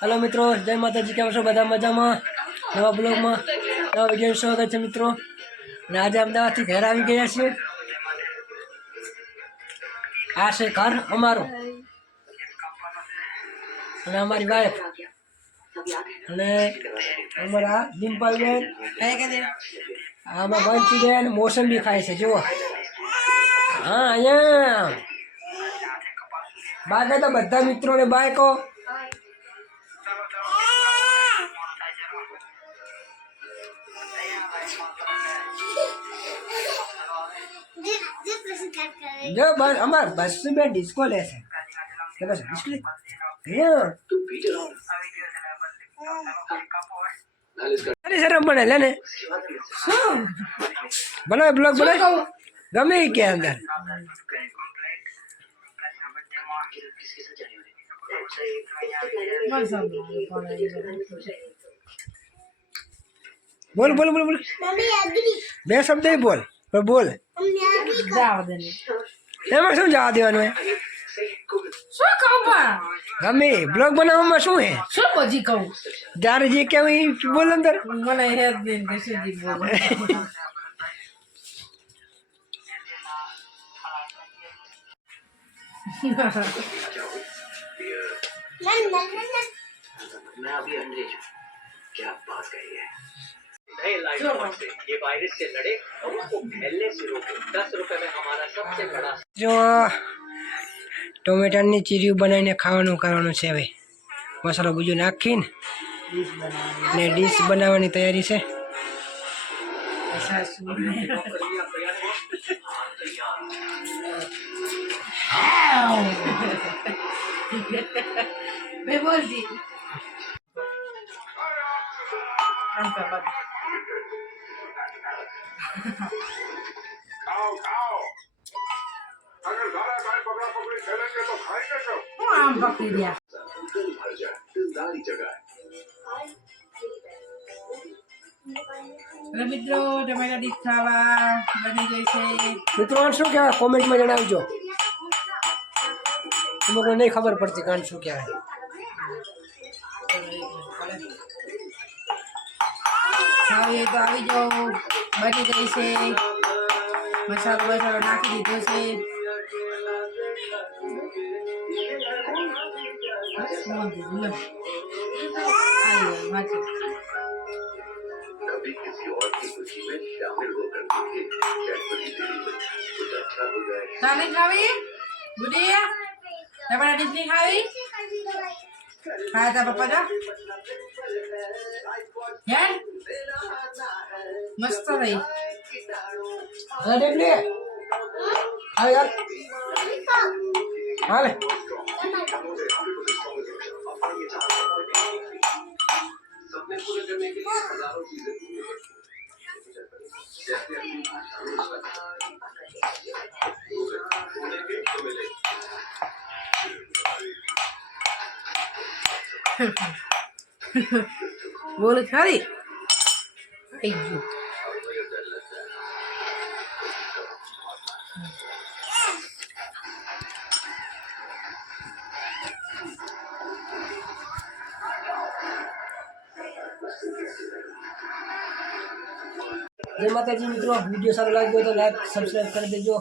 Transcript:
Hello मित्रों, जय माता जी। केम छो बधा मजामां? नवा ब्लॉगमां नवा विडियोનું સ્વાગત છે મિત્રો। અને આજે અમદાવાદથી ઘરે આવી ગયા છીએ। આ છે ઘર અમારું અને અમારી વાઈફ અને અમારા ડિમ્પલબેન, આમાં બંચીબેન મોસંબી ખાય છે જુઓ। હા, અહીંયા બાય તો બધા મિત્રોને બાય કહો। जो हमार बस में डिस्को ले से बस डिस्को अरे सर बने लेने बना ब्लॉग बना गमे के अंदर बोल बोल बोल बोल मैं शब्द ही बोल पर बोल એમાં શું જવા દેવાનું હે? શું કહું પણ ગમે બ્લોગ બનાવવામાં શું હે? શું પછી કહું? જ્યારે જે કેવું એ બોલ અંદર મને હેર દે કે શું જી બોલ मैं अभी अंग्रेज हूँ। क्या बात कही है? नए लाइफ से ये वायरस से लड़े और उसको फैलने से रोके। 10 रुपए में हमारा सबसे बड़ा જો ટોમેટાની ચીરીયું બનાવીને ખાવાનું કરવાનું છે। હવે મસાલો બીજું નાખીને ને ડીશ બનાવવાની તૈયારી છે। मैं बोलती खाओ खाओ अगर सारा भाई पकड़ा पकड़ी खेलेंगे तो खाएंगे कब? હું આમ પકડી ગયા दिल भर जाए दिलदारी जगह એટલે મિત્રો ટમેટા ડીશ ખાવા બની ગઈ છે। મિત્રો શું કહેવાય કોમેન્ટમાં જણાવજો। તમને નહીં ખબર પડતી કાન શું કહેવાય। ખાવી તો આવી જાઓ, બની ગઈ છે। મસાલો બસાલો નાખી દીધો છે। कभी किसी और की खुशी में शामिल होकर देखे शायद बड़ी देरी में कुछ अच्छा हो जाए। તારે ખાવી બુડી ટમેટા ડીશ નહીં ખાવી? ખાયા તા પપ્પા જા યાર મસ્ત રહી। હા ડેબલી હા યાર હાલે सपने पूरे करने के लिए हजारों चीजें पूरी होती हैं। जैसे अपनी ढूंढेंगे तो मिलेंगे। બોલ ખરી થઈ ગયું। જય માતાજી મિત્રો, વિડીયો સારો લાગ્યો તો લાઈક સબસ્ક્રાઈબ કરી દેજો।